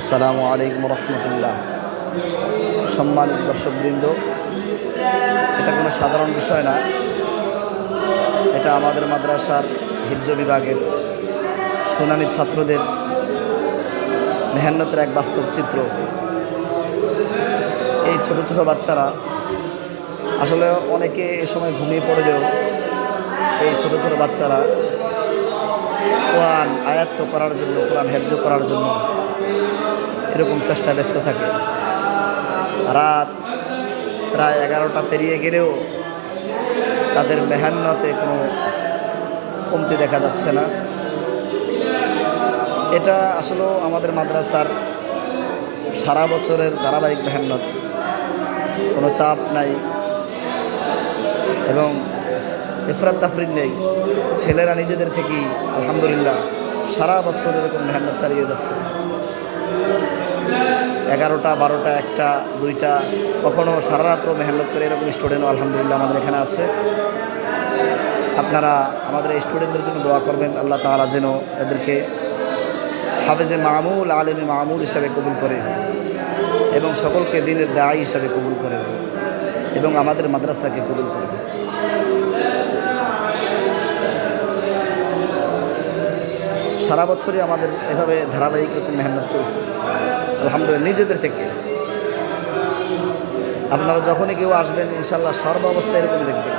আসসালামু আলাইকুম রহমতুল্লাহ। সম্মানিত দর্শকবৃন্দ, এটা কোনো সাধারণ বিষয় না। এটা আমাদের মাদ্রাসার হিফজ বিভাগের শুনানি ছাত্রদের মেহনতের এক বাস্তব চিত্র। এই ছোট ছোট বাচ্চারা আসলে অনেকে এ সময় ঘুমিয়ে পড়লেও এই ছোট ছোট বাচ্চারা কোরআন আয়াত্ত করার জন্য, কোরআন হেফজ করার জন্য এরকম চেষ্টায় ব্যস্ত থাকে। রাত প্রায় 11টা পেরিয়ে গেলেও তাদের মেহনতে কোনো কমতি দেখা যাচ্ছে না। এটা আসলেও আমাদের মাদ্রাসার সারা বছরের ধারাবাহিক মেহনত, কোনো চাপ নাই এবং ইফরাত তাফরিদ নেই। ছেলেরা নিজেদের থেকেই আলহামদুলিল্লাহ সারা বছর এরকম মেহনত চালিয়ে যাচ্ছে। 11টা, 12টা, 1টা, 2টা, কখনো সারা রাত্র মেহনত করে এরকম স্টুডেন্টও আলহামদুলিল্লাহ আমাদের এখানে আছে। আপনারা আমাদের এই স্টুডেন্টদের জন্য দোয়া করবেন, আল্লাহ তাআলা যেন এদেরকে হাফেজে মামুল, আলেমে মামুল হিসাবে কবুল করে এবং সকলকে দ্বীনের দায়ী হিসাবে কবুল করে এবং আমাদের মাদ্রাসাকে কবুল করে। সারা বছরই আমাদের এভাবে ধারাবাহিক রকম মেহনত চলছে আলহামদুলিল্লাহ নিজেদের থেকে। আপনারা যখনই কেউ আসবেন ইনশাআল্লাহ সর্ব অবস্থায় এরকম দেখবেন।